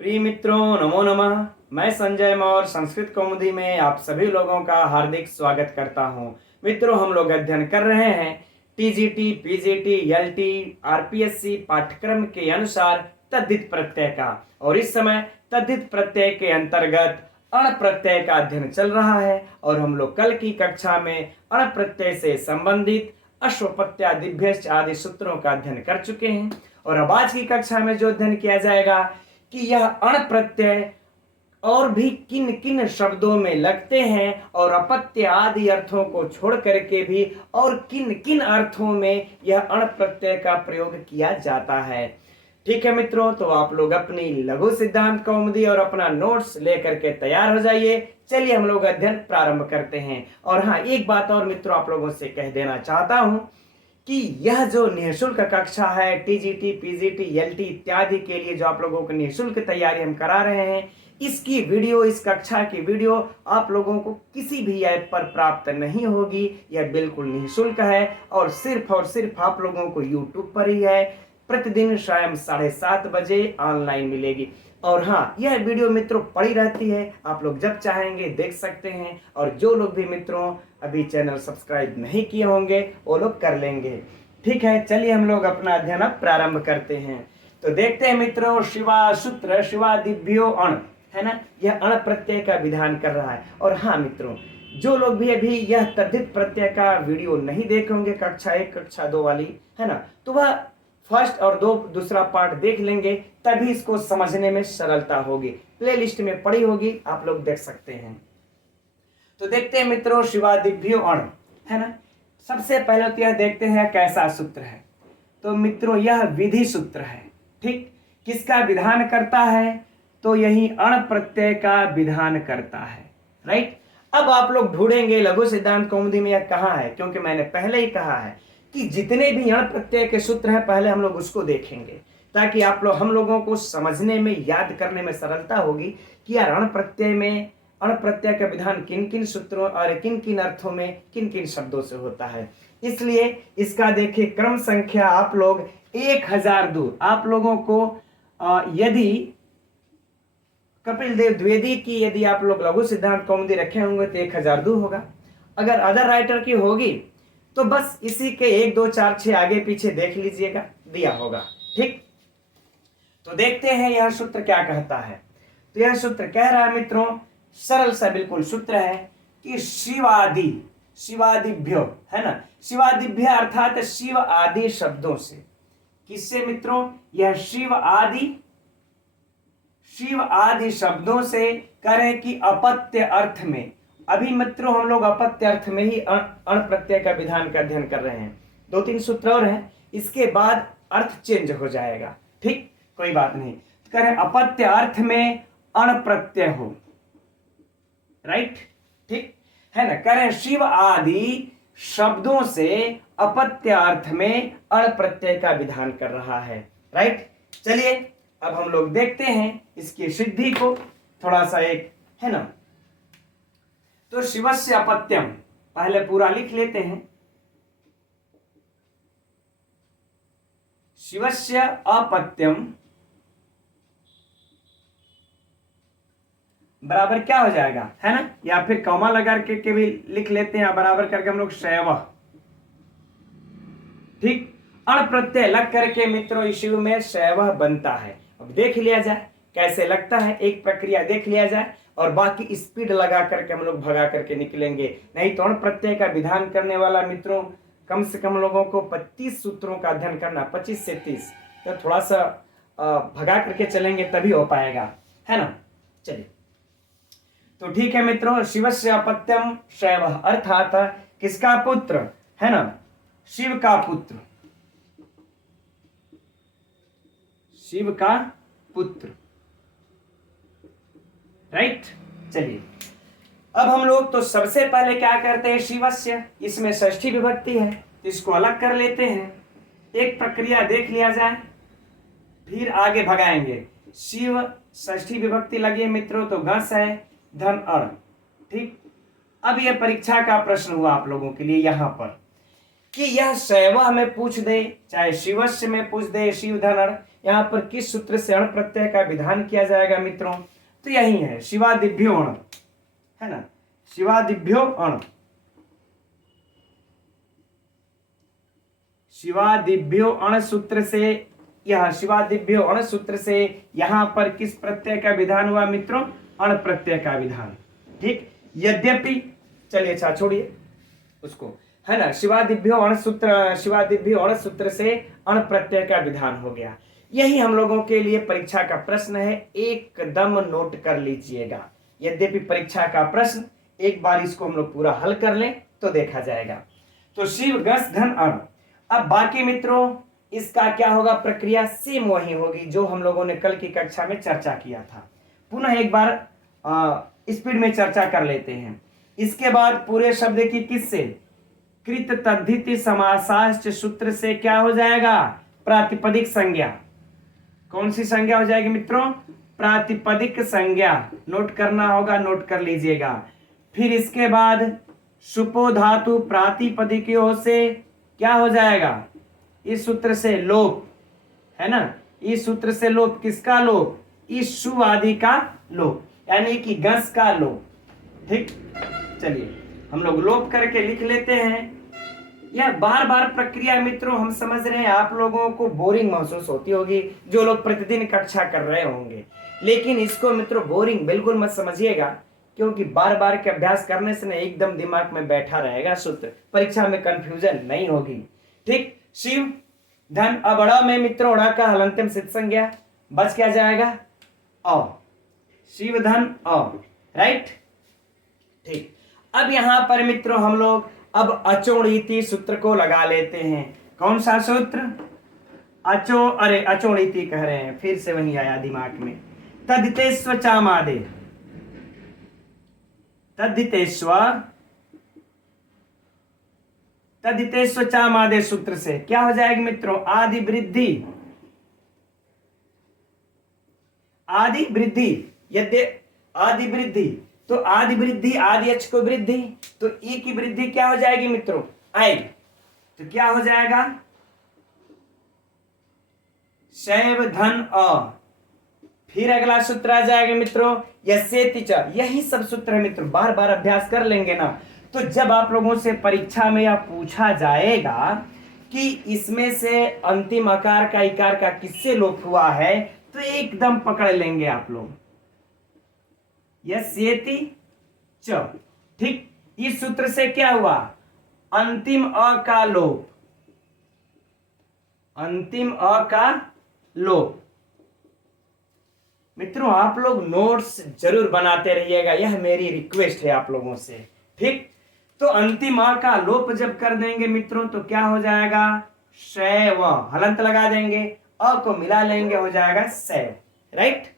प्रिय मित्रों, नमो नमः। मैं संजय मौर्य संस्कृत कौमुदी में आप सभी लोगों का हार्दिक स्वागत करता हूं। मित्रों, हम लोग अध्ययन कर रहे हैं टीजीटी, पीजीटी, एलटी, आरपीएससी पाठ्यक्रम के अनुसार तद्धित प्रत्यय का, और इस समय तद्धित प्रत्यय के अंतर्गत अण प्रत्यय का अध्ययन चल रहा है। और हम लोग कल की कक्षा में अण प्रत्यय से संबंधित अश्वपत्यादिभ्यश्च आदि सूत्रों का अध्ययन कर चुके हैं। और अब आज की कक्षा में जो अध्ययन किया जाएगा कि यह अण प्रत्यय और भी किन किन शब्दों में लगते हैं और अपत्य आदि अर्थों को छोड़ करके भी और किन किन अर्थों में यह अण प्रत्यय का प्रयोग किया जाता है। ठीक है मित्रों, तो आप लोग अपनी लघु सिद्धांत कौमुदी और अपना नोट्स लेकर के तैयार हो जाइए। चलिए हम लोग अध्ययन प्रारंभ करते हैं। और हाँ, एक बात और मित्रों आप लोगों से कह देना चाहता हूं कि यह जो निःशुल्क कक्षा है टीजीटी, पीजीटी, एलटी इत्यादि के लिए जो आप लोगों को निःशुल्क तैयारी हम करा रहे हैं, इसकी वीडियो, इस कक्षा की वीडियो आप लोगों को किसी भी ऐप पर प्राप्त नहीं होगी। यह बिल्कुल निःशुल्क है और सिर्फ आप लोगों को यूट्यूब पर ही है। प्रतिदिन शाम 7:30 बजे ऑनलाइन मिलेगी। और हाँ, यह वीडियो मित्रों पड़ी रहती है, आप लोग जब चाहेंगे देख सकते हैं। और जो लोग भी मित्रों अभी चैनल सब्सक्राइब नहीं किए होंगे वो लोग कर लेंगे। ठीक है, चलिए हम लोग अपना अध्ययन अब प्रारंभ करते हैं। तो देखते हैं मित्रों, शिवा सूत्र शिवादिभ्यो अण, है ना, यह अण प्रत्यय का विधान कर रहा है। और हाँ मित्रों, जो लोग भी अभी यह तद्धित प्रत्यय का वीडियो नहीं देखे होंगे, कक्षा 1 कक्षा 2 वाली, है ना, तो वह फर्स्ट और दूसरा पार्ट देख लेंगे, तभी इसको समझने में सरलता होगी। प्लेलिस्ट में पड़ी होगी, आप लोग देख सकते हैं। तो देखते हैं मित्रों, शिवादिभ्यो अण, है ना। सबसे पहले तो यह देखते हैं कैसा सूत्र है। तो मित्रों यह विधि सूत्र है। ठीक, किसका विधान करता है? तो यही अण प्रत्यय का विधान करता है। राइट। अब आप लोग ढूंढेंगे लघु सिद्धांत कौमुदी में यह कहाँ है, क्योंकि मैंने पहले ही कहा है कि जितने भी अण प्रत्यय के सूत्र हैं पहले हम लोग उसको देखेंगे, ताकि हम लोगों को समझने में, याद करने में सरलता होगी कि यार अण प्रत्यय में, अण प्रत्यय का विधान किन किन सूत्रों और किन किन अर्थों में, किन किन शब्दों से होता है। इसलिए इसका देखिए क्रम संख्या आप लोग 1002, आप लोगों को यदि कपिल देव द्विवेदी की यदि आप लोग लघु सिद्धांत कौमुदी रखे होंगे तो 1002 होगा। अगर अदर राइटर की होगी तो बस इसी के 1 2 4 6 आगे पीछे देख लीजिएगा, दिया होगा। ठीक, तो देखते हैं यह सूत्र क्या कहता है। तो यह सूत्र कह रहा है मित्रों, सरल सा बिल्कुल सूत्र है कि शिवादि, शिवादिभ्यो, है ना, शिवादिभ्य अर्थात शिव आदि शब्दों से। किससे मित्रों? यह शिव आदि शब्दों से करें कि अपत्य अर्थ में। अभी मित्रों हम लोग अपत्य अर्थ में ही अण प्रत्यय का विधान का अध्ययन कर रहे हैं। 2-3 सूत्र और हैं, इसके बाद अर्थ चेंज हो जाएगा। ठीक, कोई बात नहीं। करें अपत्य अर्थ में अण प्रत्यय हो। राइट, ठीक है ना। करें शिव आदि शब्दों से अपत्य अर्थ में अण प्रत्यय का विधान कर रहा है। राइट, चलिए अब हम लोग देखते हैं इसकी सिद्धि को थोड़ा सा, एक है ना। तो शिवस्य अपत्यम पहले पूरा लिख लेते हैं। शिवस्य अपत्यम बराबर क्या हो जाएगा, है ना, या फिर कॉमा लगा के भी लिख लेते हैं, बराबर करके हम लोग शैव। ठीक, अण प्रत्यय लग करके मित्रों शिव में शैव बनता है। अब देख लिया जाए कैसे लगता है, एक प्रक्रिया देख लिया जाए और बाकी स्पीड लगा करके हम लोग भगा करके निकलेंगे। नहीं तो अण प्रत्यय का विधान करने वाला मित्रों कम से कम लोगों को 25 सूत्रों का अध्ययन करना, 25 से 30, तो थोड़ा सा भगा करके चलेंगे तभी हो पाएगा, है ना। चलिए, तो ठीक है मित्रों, शिवस्य अपत्यम शैव अर्थात किसका पुत्र, है ना, शिव का पुत्र, शिव का पुत्र। राइट, चलिए अब हम लोग तो सबसे पहले क्या करते हैं, शिवस्य, इसमें षष्ठी विभक्ति है, इसको अलग कर लेते हैं। एक प्रक्रिया देख लिया जाए, फिर आगे भगाएंगे। शिव षष्ठी विभक्ति लगी है मित्रों, तो घस है, धन अण। ठीक, अब यह परीक्षा का प्रश्न हुआ आप लोगों के लिए यहां पर कि यह शैव में पूछ दे, चाहे शिवस्य में पूछ दे, शिव धन अण, यहाँ पर किस सूत्र से अण प्रत्यय का विधान किया जाएगा मित्रों? तो यही है शिवादिभ्यो अण, है ना, शिवादिभ्यो अण, शिवादिभ्यो अण सूत्र से, यह शिवादिभ्यो अण सूत्र से यहां पर किस प्रत्यय का विधान हुआ मित्रों? अण प्रत्यय का विधान। ठीक, यद्यपि चलिए अच्छा छोड़िए उसको, है ना, शिवादिभ्यो अण सूत्र से अण प्रत्यय का विधान हो गया। यही हम लोगों के लिए परीक्षा का प्रश्न है, एकदम नोट कर लीजिएगा। यद्यपि परीक्षा का प्रश्न, एक बार इसको हम लोग पूरा हल कर लें तो देखा जाएगा। तो शिव गस धन अण। अब बाकी मित्रों इसका क्या होगा? प्रक्रिया सेम वही होगी जो हम लोगों ने कल की कक्षा में चर्चा किया था। पुनः एक बार स्पीड में चर्चा कर लेते हैं। इसके बाद पूरे शब्द की किससे? कृत तद्धिति समासाश्च सूत्र से क्या हो जाएगा? प्रातिपदिक संज्ञा। कौन सी संज्ञा हो जाएगी मित्रों? प्रातिपदिक संज्ञा। नोट करना होगा, नोट कर लीजिएगा। फिर इसके बाद सुपो धातु प्रातिपदिकों से क्या हो जाएगा? इस सूत्र से लोप, है ना, इस सूत्र से लोप। किसका लोप? इस शु आदि का लोप, यानी कि गस का लोप। ठीक, चलिए हम लोग लोप करके लिख लेते हैं। यह बार बार प्रक्रिया मित्रों हम समझ रहे हैं, आप लोगों को बोरिंग महसूस होती होगी जो लोग प्रतिदिन कक्षा कर रहे होंगे, लेकिन इसको मित्रों बोरिंग बिल्कुल मत समझिएगा, क्योंकि बार बार के अभ्यास करने से ना एकदम दिमाग में बैठा रहेगा सूत्र, परीक्षा में कंफ्यूजन नहीं होगी। ठीक, शिव धन। अब अड़ा में मित्रों अड़ा का हलंत्यम सिद्ध संज्ञा, बच क्या जाएगा? अ। शिव धन अ, राइट। ठीक, अब यहां पर मित्रों हम लोग अब अचोणीति सूत्र को लगा लेते हैं। कौन सा सूत्र? अचोणीति कह रहे हैं, फिर से वही आया दिमाग में। तद्धितेस्व चामादे, तद्धितेस्व चामादे सूत्र से क्या हो जाएगी मित्रों? आदि वृद्धि, आदि वृद्धि। यद्य आदि वृद्धि, तो आदि वृद्धि, आदि अक्ष को वृद्धि, तो ई की वृद्धि क्या हो जाएगी मित्रों? आएगी। तो क्या हो जाएगा? शैव धन अ। फिर अगला सूत्र आ जाएगा मित्रों यस्येति च। यही सब सूत्र है मित्रों, बार बार अभ्यास कर लेंगे ना, तो जब आप लोगों से परीक्षा में यह पूछा जाएगा कि इसमें से अंतिम आकार का इकार का किससे लोप हुआ है, तो एकदम पकड़ लेंगे आप लोग। यस्येति च। ठीक, इस सूत्र से क्या हुआ? अंतिम अ का लोप, अंतिम अ का लोप। मित्रों आप लोग नोट्स जरूर बनाते रहिएगा, यह मेरी रिक्वेस्ट है आप लोगों से। ठीक, तो अंतिम अ का लोप जब कर देंगे मित्रों तो क्या हो जाएगा? शैव। हलंत लगा देंगे, अ को मिला लेंगे, हो जाएगा शैव, राइट।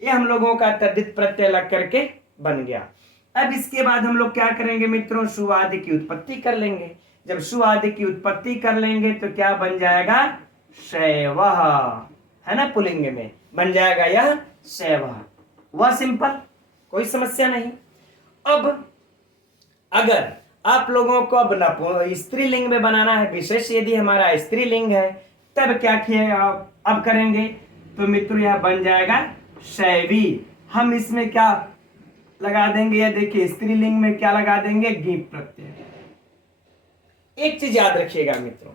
ये हम लोगों का तद्धित प्रत्यय लग करके बन गया। अब इसके बाद हम लोग क्या करेंगे मित्रों? शु आदि की उत्पत्ति कर लेंगे। जब शु आदि की उत्पत्ति कर लेंगे तो क्या बन जाएगा? शैवः, है ना, पुल्लिंग में बन जाएगा यह शैवः। वह सिंपल, कोई समस्या नहीं। अब अगर आप लोगों को अब स्त्रीलिंग में बनाना है, विशेष यदि हमारा स्त्रीलिंग है, तब क्या किया अब करेंगे? तो मित्रों यह बन जाएगा शैवी। हम इसमें क्या लगा देंगे? यह देखिए स्त्रीलिंग में क्या लगा देंगे? गीप प्रत्यय। एक चीज याद रखिएगा मित्रों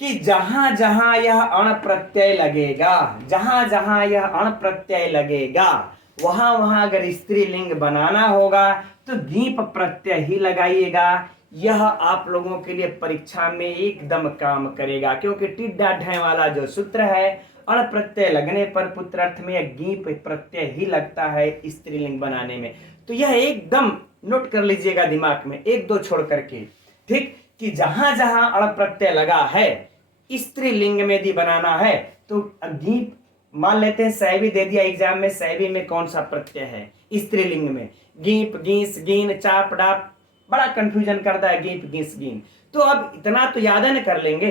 कि जहां जहां यह अण प्रत्यय लगेगा, जहां जहां यह अण प्रत्यय लगेगा, वहां वहां अगर स्त्रीलिंग बनाना होगा तो गीप प्रत्यय ही लगाइएगा। यह आप लोगों के लिए परीक्षा में एकदम काम करेगा, क्योंकि टिड्डा ढै वाला जो सूत्र है, अण प्रत्यय लगने पर पुत्रार्थ में यह गीप प्रत्यय ही लगता है स्त्रीलिंग बनाने में। तो यह एकदम नोट कर लीजिएगा दिमाग में, एक दो छोड़ करके। ठीक, कि जहां जहां अण प्रत्यय लगा है स्त्रीलिंग में यदि बनाना है तो गीप, मान लेते हैं सैवी दे दिया एग्जाम में, सैवी में कौन सा प्रत्यय है स्त्रीलिंग में? गीप, गीस, गीन, चाप, डाप, बड़ा कंफ्यूजन करता है गीप, गीस, गीन। तो अब इतना तो याद न कर लेंगे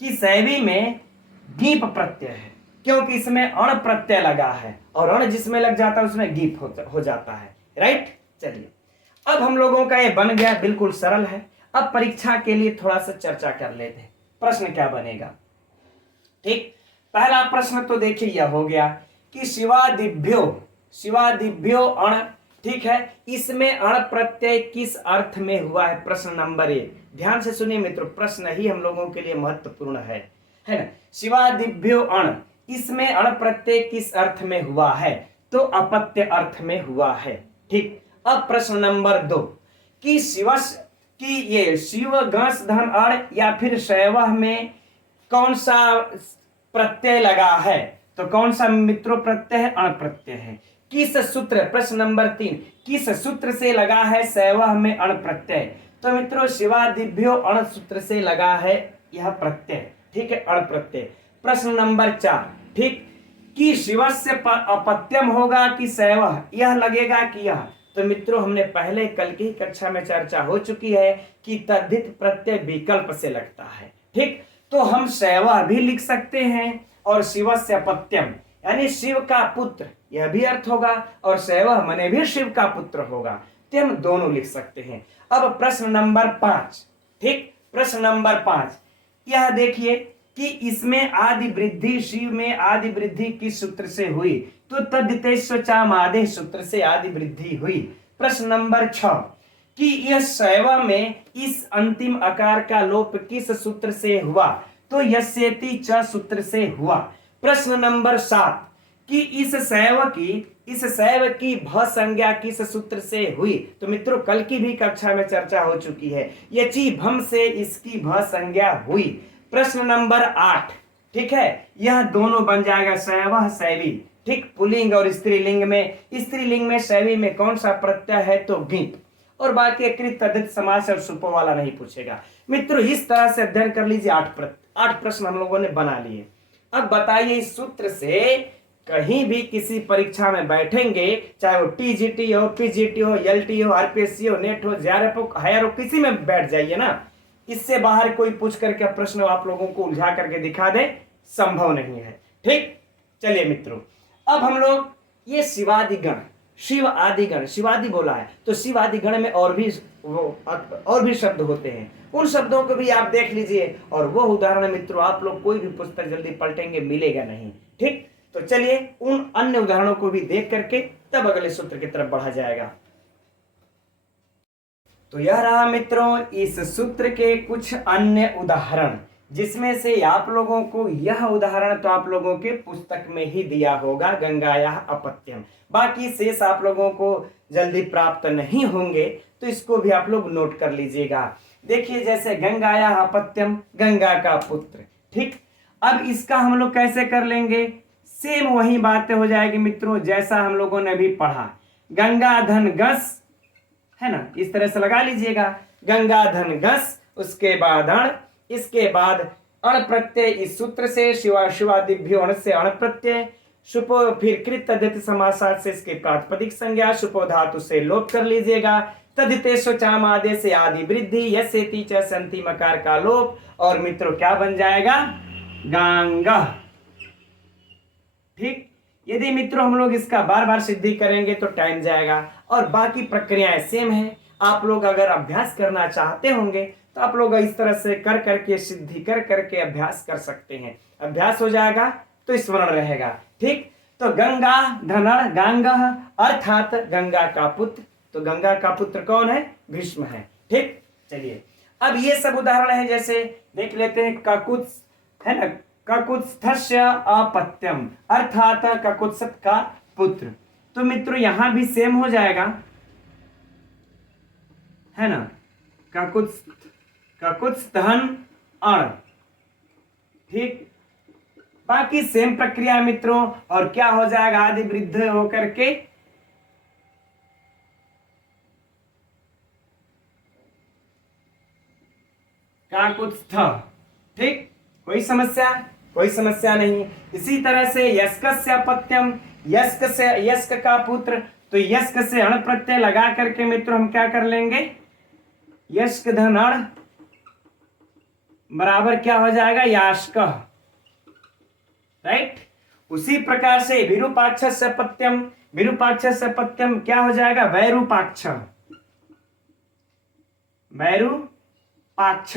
कि सैवी में गीप प्रत्यय है, क्योंकि इसमें अण प्रत्यय लगा है, और अण जिसमें लग जाता है उसमें गीप हो जाता है, राइट। चलिए अब हम लोगों का ये बन गया, बिल्कुल सरल है। अब परीक्षा के लिए थोड़ा सा चर्चा कर लेते हैं, प्रश्न क्या बनेगा। ठीक, पहला प्रश्न तो देखिए यह हो गया कि शिवादिभ्यो अण, ठीक है, इसमें अण प्रत्यय किस अर्थ में हुआ है? प्रश्न नंबर 1, ध्यान से सुनिए मित्रों, प्रश्न ही हम लोगों के लिए महत्वपूर्ण है ना। शिवादिभ्यो अण, इसमें अण प्रत्यय किस अर्थ में हुआ है? तो अपत्य अर्थ में हुआ है। ठीक, अब प्रश्न नंबर 2 कि ये शिव गस धन अण या फिर शैव में कौन सा प्रत्यय लगा है? तो कौन सा मित्रों प्रत्यय है? अण प्रत्यय है। किस सूत्र, प्रश्न नंबर 3, किस सूत्र से लगा है शैव में अण प्रत्यय? तो मित्रों शिवादिभ्यो अण सूत्र से लगा है यह प्रत्यय, ठीक है, अण प्रत्यय। प्रश्न नंबर 4, ठीक, कि शिवस्य अपत्यम होगा कि शैव, यह लगेगा कि यह? तो मित्रों हमने पहले कल की कक्षा में चर्चा हो चुकी है कि तद्धित प्रत्यय विकल्प से लगता है। ठीक, तो हम शैव भी लिख सकते हैं और शिवस्य अपत्यम यानी शिव का पुत्र, यह भी अर्थ होगा, और शैव मने भी शिव का पुत्र होगा, तो हम दोनों लिख सकते हैं। अब प्रश्न नंबर 5, ठीक, प्रश्न नंबर 5, यह देखिए कि इसमें आदि वृद्धि, शिव में आदि वृद्धि किस सूत्र से हुई? तो तद्धितेश्व चामादेश सूत्र से आदि वृद्धि हुई। प्रश्न नंबर 6 कि यह शैव में इस अंतिम आकार का लोप किस सूत्र से हुआ? तो यस्येति च सूत्र से हुआ। प्रश्न नंबर 7 कि इस शैव की भ संज्ञा किस सूत्र से हुई? तो मित्रों कल की भी कक्षा में चर्चा हो चुकी है, यचि भम से इसकी भ संज्ञा हुई। प्रश्न नंबर 8, ठीक है, यह दोनों बन जाएगा शैव शैवी, ठीक, पुल्लिंग और स्त्रीलिंग में शैवी में कौन सा प्रत्यय है? तो गित, और बाकी कृत तद्धित समास और सुपो वाला नहीं पूछेगा। मित्रों इस तरह से अध्ययन कर लीजिए, 8 प्रश्न हम लोगों ने बना लिए। अब बताइए इस सूत्र से कहीं भी किसी परीक्षा में बैठेंगे, चाहे वो टीजीटी हो, पीजीटी हो, एलटी हो, आरपीएससी हो, नेट हो, जेआरएफ हो, हायर हो, किसी में बैठ जाइए ना, इससे बाहर कोई पूछ करके प्रश्न आप लोगों को उलझा करके दिखा दे, संभव नहीं है। ठीक, चलिए मित्रों, अब हम लोग ये शिवादिगण, शिव आदिगण, शिवादि बोला है तो शिवादिगण में और भी शब्द होते हैं, उन शब्दों को भी आप देख लीजिए, और वो उदाहरण मित्रों आप लोग कोई भी पुस्तक जल्दी पलटेंगे मिलेगा नहीं। ठीक, तो चलिए उन अन्य उदाहरणों को भी देख करके तब अगले सूत्र की तरफ बढ़ा जाएगा। तो यह रहा मित्रों इस सूत्र के कुछ अन्य उदाहरण, जिसमें से आप लोगों को यह उदाहरण तो आप लोगों के पुस्तक में ही दिया होगा, गंगायाः अपत्यम, बाकी शेष आप लोगों को जल्दी प्राप्त नहीं होंगे, तो इसको भी आप लोग नोट कर लीजिएगा। देखिए जैसे गंगायाः अपत्यम, गंगा का पुत्र। ठीक, अब इसका हम लोग कैसे कर लेंगे? सेम वही बातें हो जाएगी मित्रों जैसा हम लोगों ने अभी पढ़ा, गंगा धन गस, है ना, इस तरह से लगा लीजिएगा, गंगा धन गस, उसके बाद अण, इसके बाद अण प्रत्यय इस सूत्र से, शिवादिभ्यो अण से अण प्रत्यय, शुपो फिर कृत तद्धित समासार्थ से इसके प्रातिपदिक संज्ञा, शुपो धातु से लोप कर लीजिएगा, तद्धितेश्व चाम आदेश से आदि वृद्धि, यस्येति च से अंतिम आकार का लोप, और मित्रों क्या बन जाएगा? गांगा। ठीक, यदि मित्रों हम लोग इसका बार बार सिद्धि करेंगे तो टाइम जाएगा, और बाकी प्रक्रियाएं सेम है। आप लोग अगर अभ्यास करना चाहते होंगे तो आप लोग इस तरह से कर करके सिद्धि कर करके अभ्यास कर सकते हैं, अभ्यास हो जाएगा तो स्मरण रहेगा। ठीक, तो गंगा धनड़ गांगः अर्थात गंगा का पुत्र, तो गंगा का पुत्र कौन है? भीष्म है। ठीक, चलिए अब ये सब उदाहरण है, जैसे देख लेते हैं ककुत्स, है ना, ककुत्स्थस्य अपत्यम अर्थात ककुत्स्थ का पुत्र, तो मित्रों यहां भी सेम हो जाएगा, है ना, ककुत्स्थन अण। ठीक, बाकी सेम प्रक्रिया मित्रों, और क्या हो जाएगा? आदि वृद्ध होकर के काकुत्स्थ। ठीक, कोई समस्या नहीं। इसी तरह से यस्कस्य अपत्यम, यस्क का पुत्र, तो यस्क से अण प्रत्यय लगा करके मित्रों हम क्या कर लेंगे? यस्क धन अण बराबर क्या हो जाएगा? यास्क। राइट, उसी प्रकार से विरूपाक्ष अपत्यम, विरूपाक्ष अपत्यम क्या हो जाएगा? वैरूपाक्ष, वैरूपाक्ष।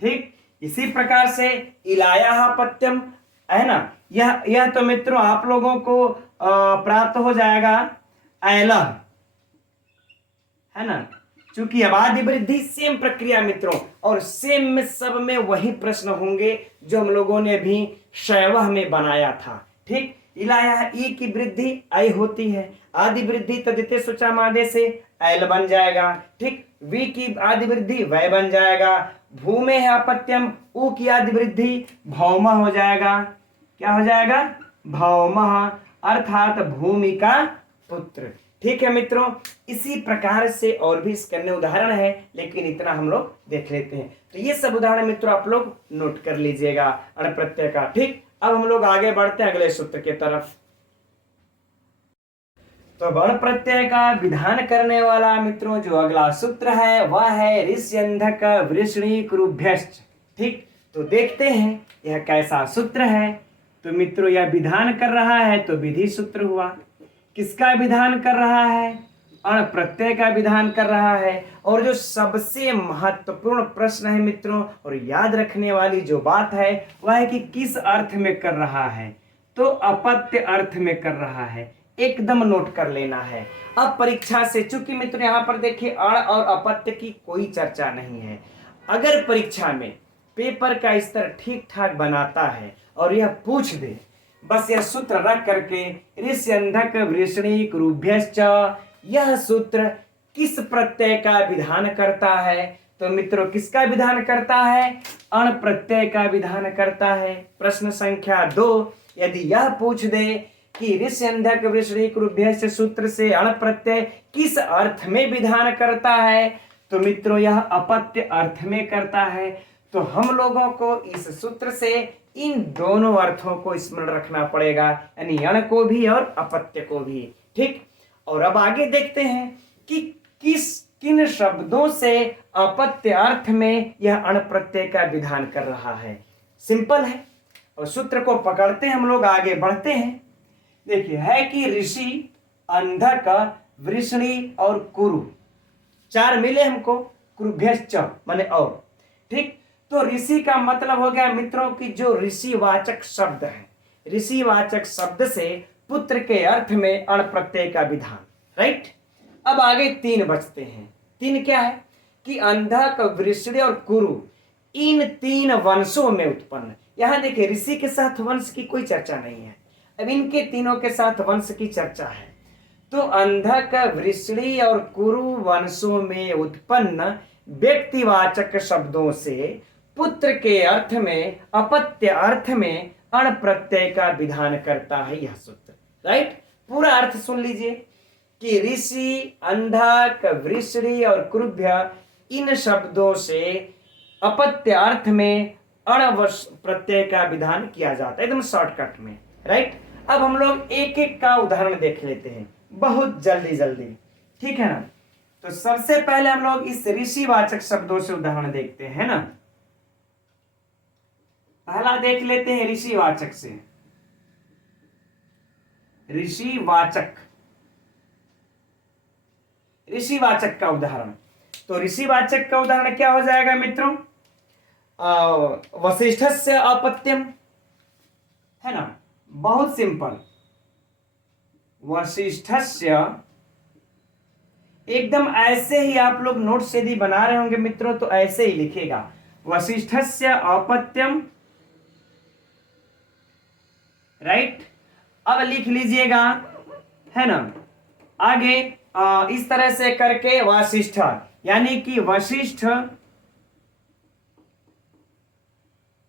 ठीक, इसी प्रकार से इलायाः अपत्यम, है ना। यह तो मित्रों आप लोगों को प्राप्त हो जाएगा ऐला, है ना। चूंकि अब आदि वृद्धि सेम प्रक्रिया मित्रों, और सेम में सब में वही प्रश्न होंगे जो हम लोगों ने भी शैवह में बनाया था। ठीक, इलाया ई की वृद्धि आई होती है, आदि वृद्धि तदिते सुचा मादे से ऐल बन जाएगा। ठीक, वी की आदि वृद्धि वै बन जाएगा, भूमे है अपत्यम, ऊ की आदि वृद्धि भौम हो जाएगा। क्या हो जाएगा? भौमः, अर्थात भूमि का पुत्र। ठीक है मित्रों, इसी प्रकार से और भी इसके अन्य उदाहरण है, लेकिन इतना हम लोग देख लेते हैं। तो ये सब उदाहरण मित्रों आप लोग नोट कर लीजिएगा अण प्रत्यय का। ठीक, अब हम लोग आगे बढ़ते हैं अगले सूत्र की तरफ। तो अण प्रत्यय का विधान करने वाला मित्रों जो अगला सूत्र है वह है ऋष्यंधक वृष्णीकृभ्यश्च। ठीक, तो देखते हैं यह कैसा सूत्र है। तो मित्रों यह विधान कर रहा है तो विधि सूत्र हुआ। किसका विधान कर रहा है? अण प्रत्यय का विधान कर रहा है। और जो सबसे महत्वपूर्ण प्रश्न है मित्रों और याद रखने वाली जो बात है वह है कि किस अर्थ में कर रहा है? तो अपत्य अर्थ में कर रहा है, एकदम नोट कर लेना है। अब परीक्षा से, चूंकि मित्रों यहाँ पर देखिए अण और अपत्य की कोई चर्चा नहीं है, अगर परीक्षा में पेपर का स्तर ठीक ठाक बनाता है और यह पूछ दे, बस यह सूत्र रख करके ऋष्यंधक वृष्णीकृभ्यश्च, यह सूत्र किस प्रत्यय का विधान करता है? तो मित्रों किसका विधान करता है? अण प्रत्यय का विधान करता है। प्रश्न संख्या 2, यदि यह पूछ दे कि ऋष्यंधक वृष्णीकृभ्यश्च सूत्र से अण प्रत्यय किस अर्थ में विधान करता है, तो मित्रों यह अपत्य अर्थ में करता है। तो हम लोगों को इस सूत्र से इन दोनों अर्थों को स्मरण रखना पड़ेगा, यानी अण को भी और अपत्य को भी। ठीक, और अब आगे देखते हैं कि किन शब्दों से अपत्य अर्थ में यह अण प्रत्यय का विधान कर रहा है। सिंपल है, और सूत्र को पकड़ते हैं हम लोग आगे बढ़ते हैं। देखिए है कि ऋषि, अंधक, वृष्णि और कुरु, चार मिले हमको, कृभ्यश्च माने और। ठीक, तो ऋषि का मतलब हो गया मित्रों की जो ऋषिवाचक शब्द है, ऋषिवाचक शब्द से पुत्र के अर्थ में अण प्रत्यय का विधान। राइट, अब आगे तीन बचते हैं। तीन क्या है कि अंधक, वृष्णि और कुरु, इन तीन वंशों में उत्पन्न। यहां देखिए ऋषि के साथ वंश की कोई चर्चा नहीं है, अब इनके तीनों के साथ वंश की चर्चा है। तो अंधक, वृष्णि और कुरु वंशों में उत्पन्न व्यक्तिवाचक शब्दों से पुत्र के अर्थ में, अपत्य अर्थ में अण प्रत्यय का विधान करता है यह सूत्र। राइट, पूरा अर्थ सुन लीजिए कि ऋषि, अंधक, वृष्णि और कृभ्य, इन शब्दों से अपत्य अर्थ में अण प्रत्यय का विधान किया जाता है, एकदम शॉर्टकट में। राइट, अब हम लोग एक एक का उदाहरण देख लेते हैं बहुत जल्दी जल्दी। ठीक है ना, तो सबसे पहले हम लोग इस ऋषिवाचक शब्दों से उदाहरण देखते हैं ना। पहला देख लेते हैं ऋषिवाचक से। ऋषिवाचक, ऋषिवाचक का उदाहरण, तो ऋषिवाचक का उदाहरण क्या हो जाएगा मित्रों? वसिष्ठस्य अपत्यम, है ना, बहुत सिंपल। वशिष्ठस्य, एकदम ऐसे ही आप लोग नोट्स यदि बना रहे होंगे मित्रों तो ऐसे ही लिखेगा, वशिष्ठस्य अपत्यम। राइट, अब लिख लीजिएगा, है ना। आगे इस तरह से करके वशिष्ठ, यानी कि वशिष्ठ,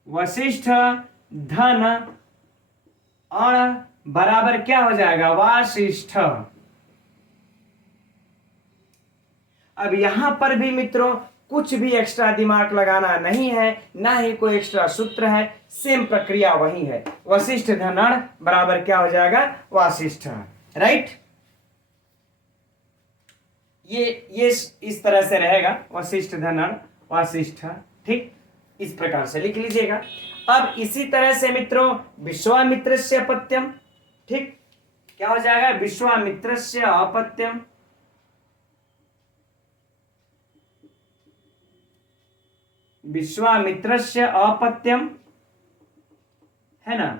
वशिष्ठ धन अण बराबर क्या हो जाएगा? वाशिष्ठ। अब यहां पर भी मित्रों कुछ भी एक्स्ट्रा दिमाग लगाना नहीं है, ना ही कोई एक्स्ट्रा सूत्र है, सेम प्रक्रिया वही है। वशिष्ठ धन अण बराबर क्या हो जाएगा? वाशिष्ठ। राइट, ये इस तरह से रहेगा, वशिष्ठ धन अण वाशिष्ठ। ठीक, इस प्रकार से लिख लीजिएगा। अब इसी तरह से मित्रों विश्वामित्रस्य अपत्यम। ठीक, क्या हो जाएगा? विश्वामित्रस्य अपत्यम। विश्वामित्रस्य अपत्यम, है ना।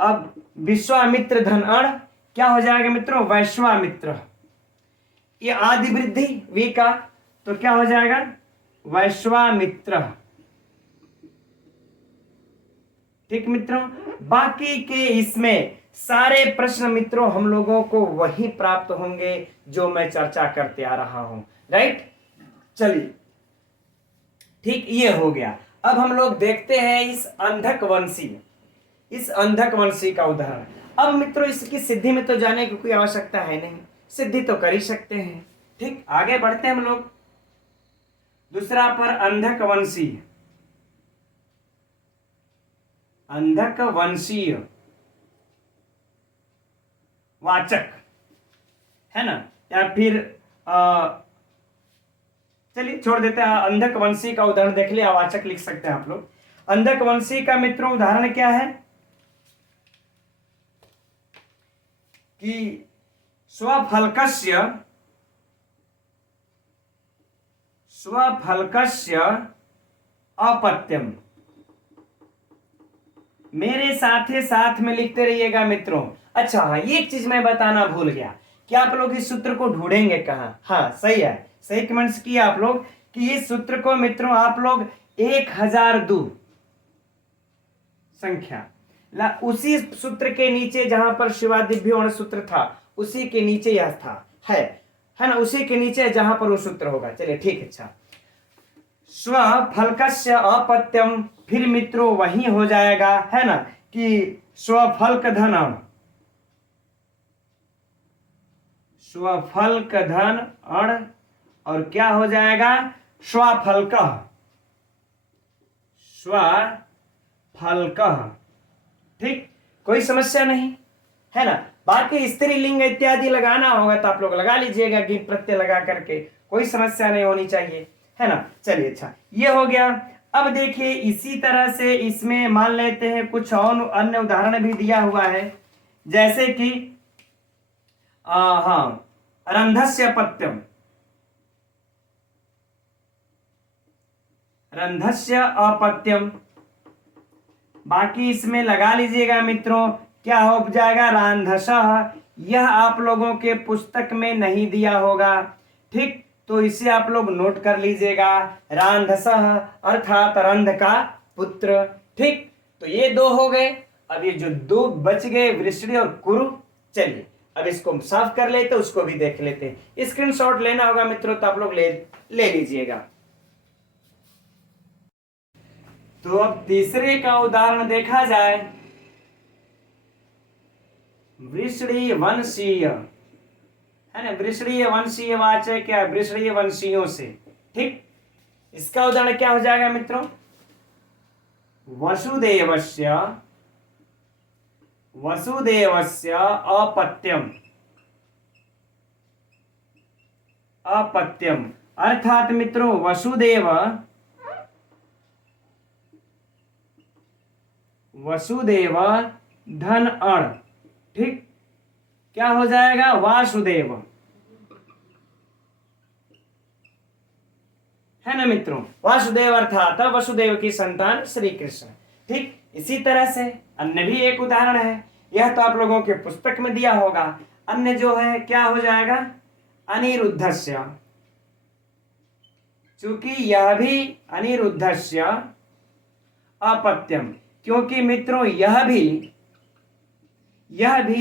अब विश्वामित्र धन अण क्या हो जाएगा मित्रों, वैश्वामित्र। ये आदि वृद्धि वी का, तो क्या हो जाएगा, वैश्वामित्र। ठीक मित्रों, बाकी के इसमें सारे प्रश्न मित्रों हम लोगों को वही प्राप्त होंगे जो मैं चर्चा करते आ रहा हूं, राइट। चलिए ठीक, ये हो गया। अब हम लोग देखते हैं इस अंधक वंशी का उदाहरण। अब मित्रों इसकी सिद्धि में तो जाने की कोई आवश्यकता है नहीं, सिद्धि तो कर ही सकते हैं। ठीक, आगे बढ़ते हैं हम लोग। दूसरा पर अंधक वंशीय वाचक, है ना, या फिर चलिए छोड़ देते हैं। अंधक वंशी का उदाहरण देख लिया, वाचक लिख सकते हैं आप लोग। अंधक वंशी का मित्रों उदाहरण क्या है कि स्वफलकस्य अपत्यम। मेरे साथ में लिखते रहिएगा मित्रों। अच्छा हाँ, एक चीज मैं बताना भूल गया कि आप लोग इस सूत्र को ढूंढेंगे कहां। हाँ सही है, सही कमेंट्स किया आप लोग कि इस सूत्र को मित्रों आप लोग 1002 संख्या उसी सूत्र के नीचे जहां पर शिवादिभ्यो सूत्र था उसी के नीचे यह था, है ना, उसी के नीचे जहां पर वो सूत्र होगा। चलिए ठीक, अच्छा। स्वफलकस्य अपत्यम, फिर मित्रों वही हो जाएगा, है ना, कि स्वफल्क धन अण और क्या हो जाएगा, स्वफल्क। ठीक, कोई समस्या नहीं, है ना। बाकी स्त्रीलिंग इत्यादि लगाना होगा तो आप लोग लगा लीजिएगा, गिन प्रत्यय लगा करके, कोई समस्या नहीं होनी चाहिए, है ना। चलिए अच्छा, ये हो गया। अब देखिए इसी तरह से इसमें मान लेते हैं कुछ और अन्य उदाहरण भी दिया हुआ है, जैसे कि हाँ, रंधस्य अपत्यम। बाकी इसमें लगा लीजिएगा मित्रों, क्या हो जाएगा, रांधसः। यह आप लोगों के पुस्तक में नहीं दिया होगा, ठीक, तो इसे आप लोग नोट कर लीजिएगा, रांधसः अर्थात रंध का पुत्र। ठीक, तो ये दो हो गए। अब ये जो दो बच गए, वृषणी और कुरु। चलिए अब इसको साफ कर लेते, उसको भी देख लेते हैं। स्क्रीनशॉट लेना होगा मित्रों तो आप लोग ले लीजिएगा। तो अब तीसरे का उदाहरण देखा जाए, वृषणीय वंशीय, है ना, वृषणीय वंशीय वाचक क्या, वृषणीय वंशियों से। ठीक, इसका उदाहरण क्या हो जाएगा मित्रों, वसुदेवस्य अपत्यम अर्थात मित्रों वसुदेव धन अण। ठीक, क्या हो जाएगा, वासुदेव, है ना मित्रों, वासुदेव अर्थात वसुदेव की संतान श्री कृष्ण। ठीक, इसी तरह से अन्य भी एक उदाहरण है, यह तो आप लोगों के पुस्तक में दिया होगा। अन्य जो है क्या हो जाएगा, अनिरुद्धस्य, चूंकि यह भी अनिरुद्धस्य अपत्यम, क्योंकि मित्रों यह भी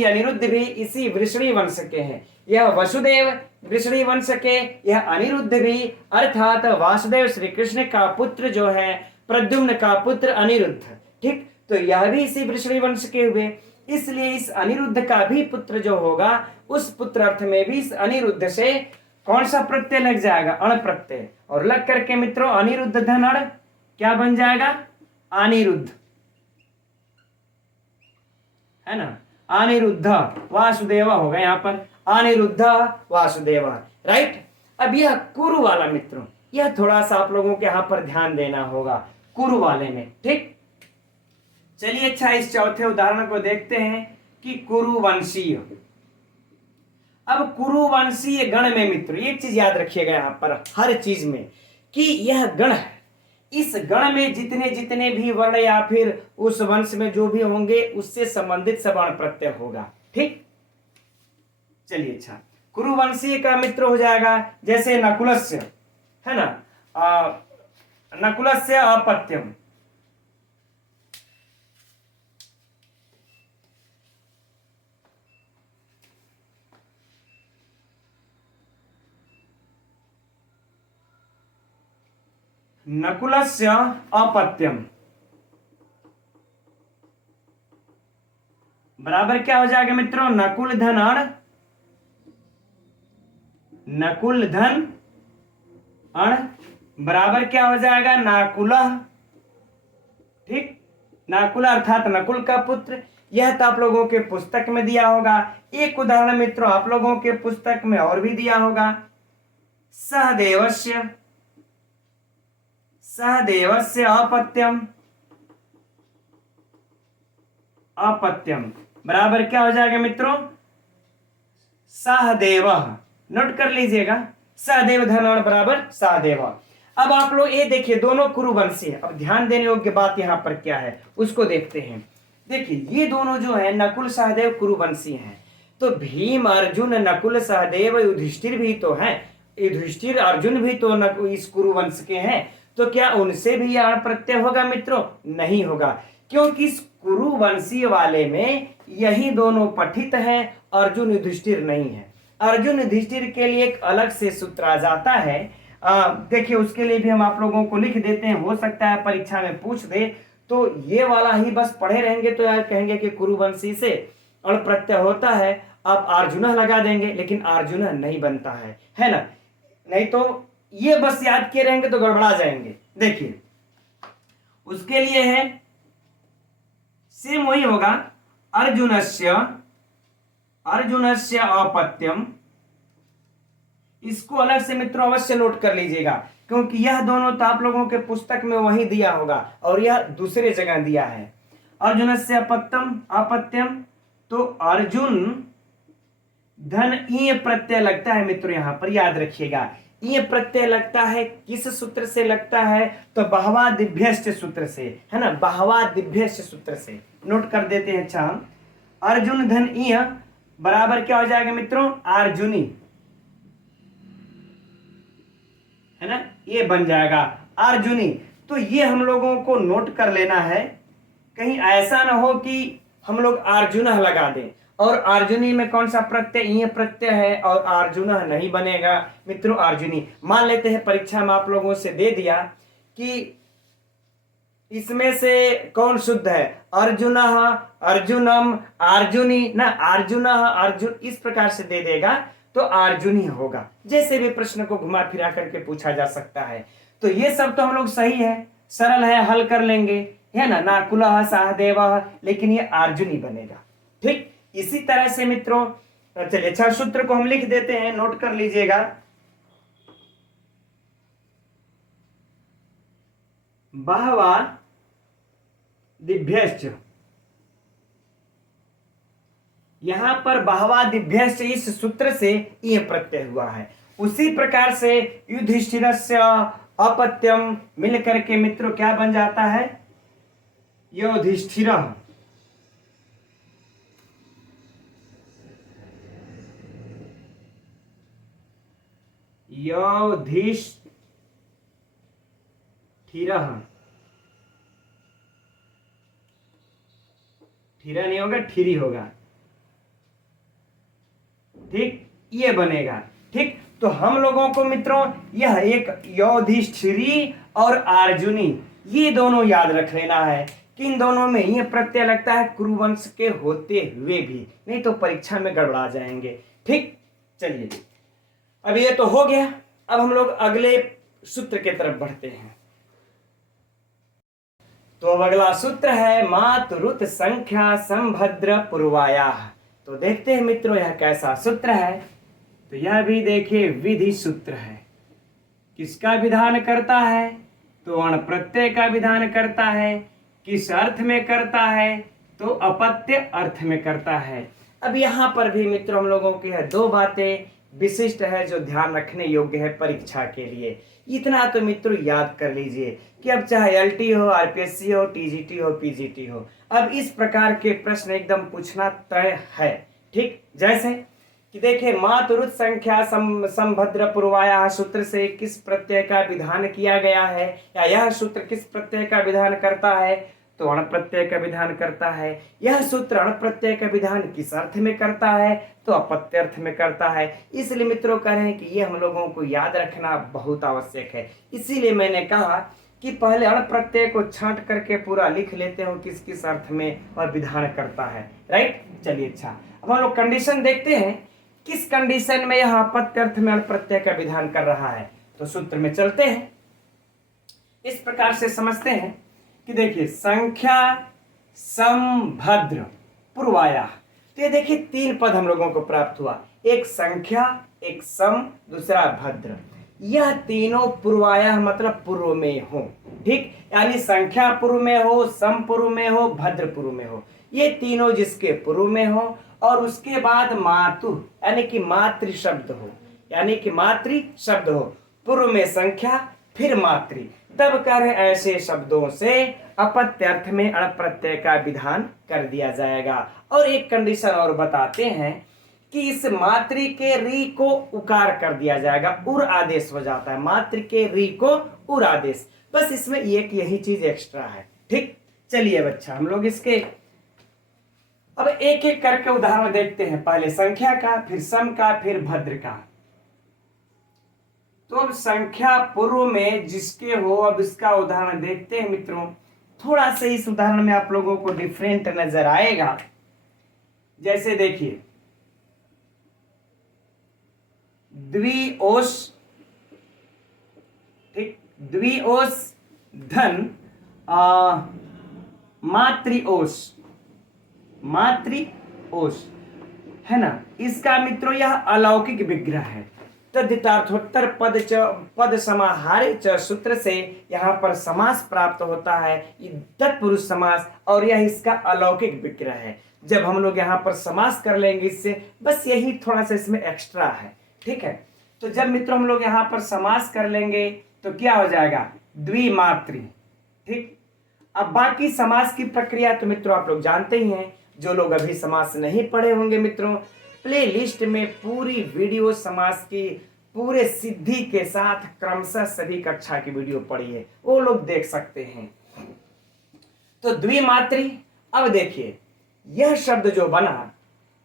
अनिरुद्ध भी इसी वृषणी वंश के हैं। यह वसुदेव वृषणी वंश के, यह अनिरुद्ध भी अर्थात वासुदेव श्री कृष्ण का पुत्र जो है, प्रद्युम्न का पुत्र अनिरुद्ध। ठीक, तो यह भी इसी वृषणी वंश के हुए, इसलिए इस अनिरुद्ध का भी पुत्र जो होगा उस पुत्र अर्थ में भी इस अनिरुद्ध से कौन सा प्रत्यय लग जाएगा, अण प्रत्यय, और लग करके मित्रों अनिरुद्ध धन अण क्या बन जाएगा, अनिरुद्ध, है ना, अनिरुद्ध वासुदेव होगा यहाँ पर, अनिरुद्ध वासुदेव, राइट। अब यह कुरु वाला मित्रों, यह थोड़ा सा आप लोगों के यहाँ पर ध्यान देना होगा कुरु वाले में। ठीक, चलिए अच्छा, इस चौथे उदाहरण को देखते हैं कि कुरुवंशीय। अब कुरुवंशीय गण में मित्रों एक चीज याद रखिएगा यहाँ पर हर चीज में, कि यह गण है, इस गण में जितने जितने भी वर्ण या फिर उस वंश में जो भी होंगे उससे संबंधित सवर्ण प्रत्यय होगा। ठीक, चलिए अच्छा, कुरुवंशीय का मित्र हो जाएगा जैसे नकुलस्य, है ना, नकुलस्य अपत्यम, नकुलस्य अपत्यम बराबर क्या हो जाएगा मित्रों, नकुल धन अण, नकुल धन अण बराबर क्या हो जाएगा, नाकुला। ठीक, नाकुल अर्थात नकुल का पुत्र। यह तो आप लोगों के पुस्तक में दिया होगा। एक उदाहरण मित्रों आप लोगों के पुस्तक में और भी दिया होगा, सहदेवस्य, सहदेवस्य अपत्यम, अपत्यम बराबर क्या हो जाएगा मित्रों, सहदेव। नोट कर लीजिएगा, सहदेव धन बराबर सहदेव। अब आप लोग ये देखिए दोनों कुरुवंशी है। अब ध्यान देने योग्य बात यहाँ पर क्या है उसको देखते हैं। देखिए ये दोनों जो है नकुल सहदेव कुरुवंशी हैं। तो भीम अर्जुन नकुल सहदेव युधिष्ठिर भी तो हैं, युधिष्ठिर अर्जुन भी तो इस कुरुवंश के हैं। तो क्या उनसे भी यह प्रत्यय होगा मित्रों, नहीं होगा, क्योंकि इस कुरुवंशी वाले में यही दोनों पठित हैं, अर्जुन युधिष्ठिर नहीं है। अर्जुन युधिष्ठिर के लिए एक अलग से सूत्र आ जाता है। देखिए उसके लिए भी हम आप लोगों को लिख देते हैं, हो सकता है परीक्षा में पूछ दे। तो ये वाला ही बस पढ़े रहेंगे तो यार कहेंगे कि कुरुवंशी से अण प्रत्यय होता है, आप अर्जुन लगा देंगे, लेकिन अर्जुन नहीं बनता है ना। नहीं तो ये बस याद किए रहेंगे तो गड़बड़ा जाएंगे। देखिए उसके लिए है सेम वही होगा, अर्जुनस्य, अर्जुनस्य अपत्यम। इसको अलग से मित्रों अवश्य नोट कर लीजिएगा, क्योंकि यह दोनों तो आप लोगों के पुस्तक में वही दिया होगा और यह दूसरे जगह दिया है। अर्जुनस्य अपत्यम, अपत्यम तो अर्जुन धन ई प्रत्यय लगता है मित्रों, यहां पर याद रखिएगा। ये प्रत्यय लगता है किस सूत्र से लगता है, तो बहवादिभ्यश्च सूत्र से, है ना, बहवादिभ्यश्च सूत्र से। नोट कर देते हैं। अच्छा, अर्जुन धन ई बराबर क्या हो जाएगा मित्रों, अर्जुनी, है ना, ये बन जाएगा अर्जुनी। तो ये हम लोगों को नोट कर लेना है, कहीं ऐसा ना हो कि हम लोग अर्जुन लगा दें और अर्जुनी में कौन सा प्रत्यय, ये प्रत्यय है और अर्जुन नहीं बनेगा मित्रों, अर्जुनी। मान लेते हैं परीक्षा में आप लोगों से दे दिया कि इसमें से कौन शुद्ध है, अर्जुन, अर्जुनम, अर्जुनी ना, अर्जुन, अर्जुन, इस प्रकार से दे देगा तो अर्जुनी होगा। जैसे भी प्रश्न को घुमा फिरा करके पूछा जा सकता है। तो ये सब तो हम लोग सही है, सरल है, हल कर लेंगे, है ना, नाकुला सहदेव, लेकिन ये अर्जुनी बनेगा। ठीक, इसी तरह से मित्रों चलिए अच्छा सूत्र को हम लिख देते हैं, नोट कर लीजिएगा। बहवादिभ्यश्च, यहां पर बहवादिभ्यश्च इस सूत्र से ये प्रत्यय हुआ है। उसी प्रकार से युधिष्ठिरस्य अपत्यम मिलकर के मित्रों क्या बन जाता है, युधिष्ठिर, युधिष्ठिर, ठीरा नहीं होगा, ठीरी होगा। ठीक, ये बनेगा। ठीक, तो हम लोगों को मित्रों यह एक युधिष्ठिरी और अर्जुनी ये दोनों याद रख लेना है कि इन दोनों में ये प्रत्यय लगता है कुरुवंश के होते हुए भी, नहीं तो परीक्षा में गड़बड़ा जाएंगे। ठीक, चलिए अब ये तो हो गया। अब हम लोग अगले सूत्र की तरफ बढ़ते हैं। तो अब अगला सूत्र है मातृत संख्या संभद्र पूर्वाया। तो देखते हैं मित्रों यह कैसा सूत्र है। तो यह भी देखिए विधि सूत्र है। किसका विधान करता है, तो अण प्रत्यय का विधान करता है। किस अर्थ में करता है, तो अपत्य अर्थ में करता है। अब यहाँ पर भी मित्रों हम लोगों की है दो बातें विशिष्ट है, जो ध्यान रखने योग्य है परीक्षा के लिए। इतना तो मित्रों याद कर लीजिए कि अब चाहे एलटी हो, आरपीएससी हो, टीजीटी हो, पीजीटी हो, अब इस प्रकार के प्रश्न एकदम पूछना तय है। ठीक, जैसे कि देखिए, मातुरुत संख्या संभद्र पूर्वाया सूत्र से किस प्रत्यय का विधान किया गया है, या यह सूत्र किस प्रत्यय का विधान करता है, तो अण प्रत्यय का विधान करता है। यह सूत्र अण प्रत्यय का विधान किस अर्थ में करता है, तो अपत्य अर्थ में करता है। इसलिए मित्रों कह रहे हैं कि ये हम लोगों को याद रखना बहुत आवश्यक है। इसीलिए मैंने कहा कि पहले अण प्रत्यय को छांट करके पूरा लिख लेते हो किस किस अर्थ में वह विधान करता है। राइट, चलिए अच्छा, अब हम लोग कंडीशन देखते हैं किस कंडीशन में यह अपत्य अर्थ में अण प्रत्यय का विधान कर रहा है। तो सूत्र में चलते हैं, इस प्रकार से समझते हैं कि देखिए, संख्या समभद्र पूर्वाया, तो ये देखिए 3 पद हम लोगों को प्राप्त हुआ, एक संख्या, एक सम, दूसरा भद्र। यह तीनों पूर्वाया मतलब पूर्व में हो। ठीक, यानी संख्या पूर्व में हो, सम पूर्व में हो, भद्र पूर्व में हो, ये तीनों जिसके पूर्व में हो, और उसके बाद मातु यानी कि मातृ शब्द हो, यानी कि मातृ शब्द हो, पूर्व में संख्या फिर मातृ, तब कर ऐसे शब्दों से अपत्य अर्थ में अण प्रत्यय का विधान कर दिया जाएगा। और एक कंडीशन और बताते हैं कि इस मातृ के री को उकार कर दिया जाएगा, उर आदेश हो जाता है, मातृ के री को उर आदेश। बस इसमें एक यही चीज एक्स्ट्रा है। ठीक, चलिए बच्चा, हम लोग इसके अब एक एक करके उदाहरण देखते हैं, पहले संख्या का, फिर सम का, फिर भद्र का। तो अब संख्या पूर्व में जिसके हो, अब इसका उदाहरण देखते हैं मित्रों। थोड़ा सा इस उदाहरण में आप लोगों को डिफरेंट नजर आएगा। जैसे देखिए, द्विओश, ठीक, द्विओश धन मातृओश, मातृओश है ना, इसका मित्रों यह अलौकिक विग्रह है। तद्धितार्थोत्तर पद समाहारे च सूत्र से यहाँ पर समास प्राप्त होता है, तत्पुरुष समास, और यह इसका अलौकिक विग्रह है। जब हम लोग यहाँ पर समास कर लेंगे इससे, बस यही थोड़ा सा इसमें एक्स्ट्रा है। ठीक है, तो जब मित्रों हम लोग यहाँ पर समास कर लेंगे तो क्या हो जाएगा, द्विमातृ। ठीक, अब बाकी समास की प्रक्रिया तो मित्रों आप लोग जानते ही हैं। जो लोग अभी समास नहीं पढ़े होंगे मित्रों, प्ले लिस्ट में पूरी वीडियो समास की पूरे सिद्धि के साथ क्रमशः सभी कक्षा की वीडियो पढ़ी है, वो लोग देख सकते हैं। तो द्विमातृ, अब देखिए यह शब्द जो बना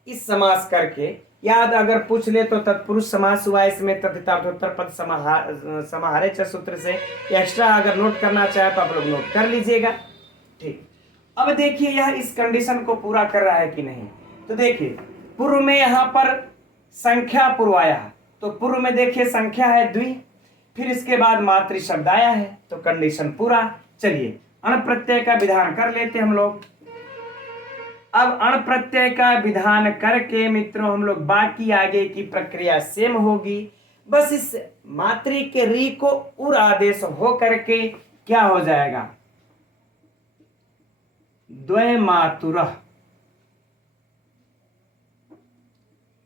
इस समास करके, याद अगर पूछ ले तो तत्पुरुष समास हुआ इसमें, तद्धितार्थोत्तर पद समाहारे च सूत्र से। एक्स्ट्रा अगर नोट करना चाहे तो आप लोग नोट कर लीजिएगा। ठीक, अब देखिए यह इस कंडीशन को पूरा कर रहा है कि नहीं। तो देखिए, पूर्व में यहां पर संख्या पूर्व आया, तो पूर्व में देखिए संख्या है द्वि, फिर इसके बाद मातृ शब्द आया है, तो कंडीशन पूरा। चलिए अण प्रत्यय का विधान कर लेते हम लोग। अब अण प्रत्यय का विधान करके मित्रों हम लोग बाकी आगे की प्रक्रिया सेम होगी, बस इस मातृ के री को उर आदेश हो करके क्या हो जाएगा, द्वय मातुरः,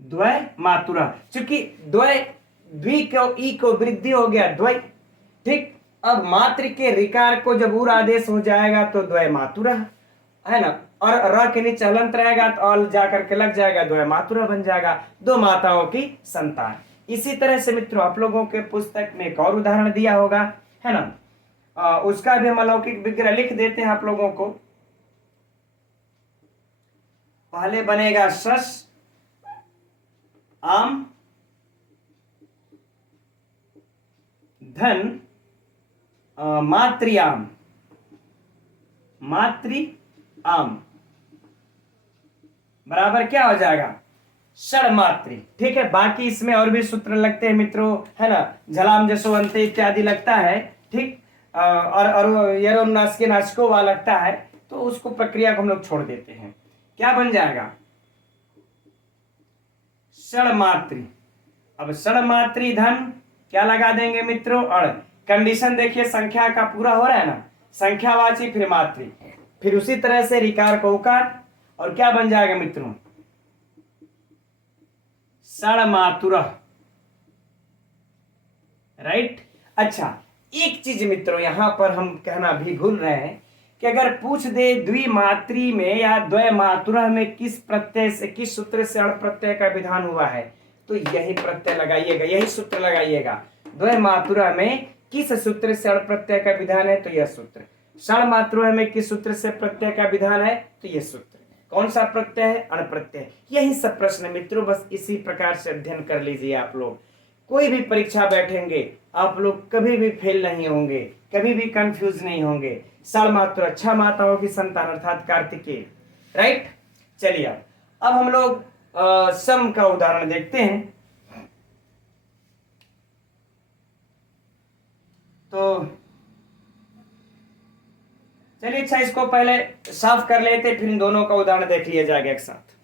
द्वय मातुरः, क्योंकि द्वय द्वि को ई को वृद्धि हो गया द्वय। ठीक, अब मातृ के रिकार को जब उर आदेश हो जाएगा तो द्वय मातुरः है ना, और र के नीचे हलंत रहेगा तो अल जाकर के लग जाएगा, द्वय मातुरः बन जाएगा, दो माताओं की संतान। इसी तरह से मित्रों आप लोगों के पुस्तक में एक और उदाहरण दिया होगा, है ना, उसका भी हम अलौकिक विग्रह लिख देते हैं आप लोगों को। पहले बनेगा शश आम धन मातृआम, मातृआम बराबर क्या हो जाएगा, षड्मातृ। ठीक है, बाकी इसमें और भी सूत्र लगते हैं मित्रों, है ना, झलाम जसोवंते इत्यादि लगता है। ठीक, और यरोन्नास के नाशको वाला लगता है, तो उसको प्रक्रिया को हम लोग छोड़ देते हैं। क्या बन जाएगा, षड्मातृ। अब षड्मातृ धन क्या लगा देंगे मित्रों, अण। कंडीशन देखिए, संख्या का पूरा हो रहा है ना, संख्यावाची फिर मातृ, फिर उसी तरह से रिकार को उकार, और क्या बन जाएगा मित्रों, षड्मातुरः, राइट। अच्छा, एक चीज मित्रों यहां पर हम कहना भी भूल रहे हैं कि अगर पूछ दे द्विमात्री में या द्वयमात्रा में किस प्रत्यय से, किस सूत्र से अण प्रत्यय का विधान हुआ है, तो यही प्रत्यय लगाइएगा, यही सूत्र लगाइएगा। द्वयमात्रा में किस सूत्र से अण प्रत्यय का विधान है, तो यह सूत्र। षण मात्रा में किस सूत्र से प्रत्यय का विधान है, तो यह सूत्र। कौन सा प्रत्यय है, अण प्रत्यय। यही सब प्रश्न मित्रों, बस इसी प्रकार से अध्ययन कर लीजिए आप लोग। कोई भी परीक्षा बैठेंगे आप लोग कभी भी फेल नहीं होंगे, कभी भी कंफ्यूज नहीं होंगे। षण मात्रा 6 माताओं की संतान अर्थात कार्तिकेय, राइट। चलिए अब हम लोग सम का उदाहरण देखते हैं। तो चलिए, अच्छा इसको पहले साफ कर लेते, फिर इन दोनों का उदाहरण देख लिया जाएगा एक साथ।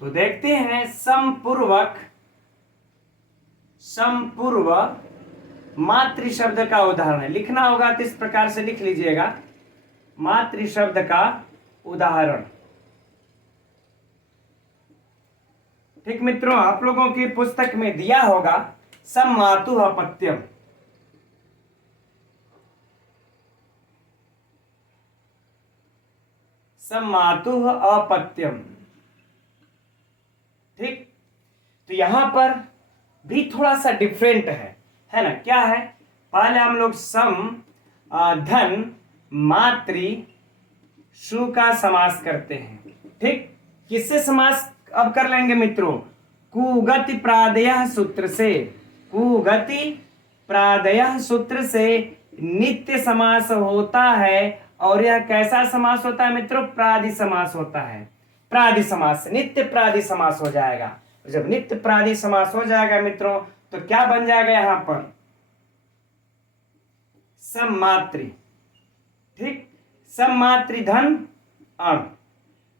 तो देखते हैं समपूर्व मातृ शब्द का उदाहरण है। लिखना होगा तो इस प्रकार से लिख लीजिएगा, मातृ शब्द का उदाहरण। ठीक मित्रों, आप लोगों की पुस्तक में दिया होगा सम मातु अपत्यम। सम मातु अपत्यम, ठीक। तो यहां पर भी थोड़ा सा डिफरेंट है ना। क्या है, पहले हम लोग सम धन मातृ शु का समास करते हैं, ठीक। किससे समास अब कर लेंगे मित्रों, कुगति प्रादेय सूत्र से। कुगति प्रादेय सूत्र से नित्य समास होता है। और यह कैसा समास होता है मित्रों, प्रादि समास होता है। प्रादि समास से नित्य प्रादि समास हो जाएगा। जब नित्य प्रादि समास हो जाएगा मित्रों, तो क्या बन जाएगा यहां पर, सममातृ, ठीक। सममातृ धन अण।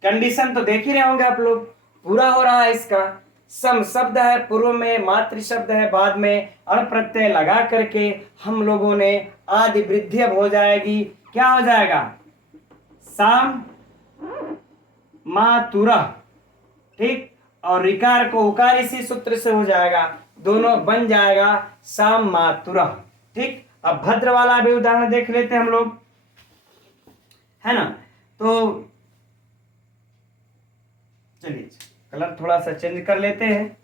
कंडीशन तो देख ही रहे होंगे आप लोग, पूरा हो रहा है इसका। सम शब्द है पूर्व में, मातृ शब्द है बाद में, अण प्रत्यय लगा करके हम लोगों ने आदि वृद्धि अब हो जाएगी। क्या हो जाएगा, साम मातुरा, ठीक। और रिकार को उकार इसी सूत्र से हो जाएगा, दोनों बन जाएगा साम मातुरा, ठीक। अब भद्र वाला भी उदाहरण देख लेते हैं हम लोग, है ना। तो चलिए कलर थोड़ा सा चेंज कर लेते हैं।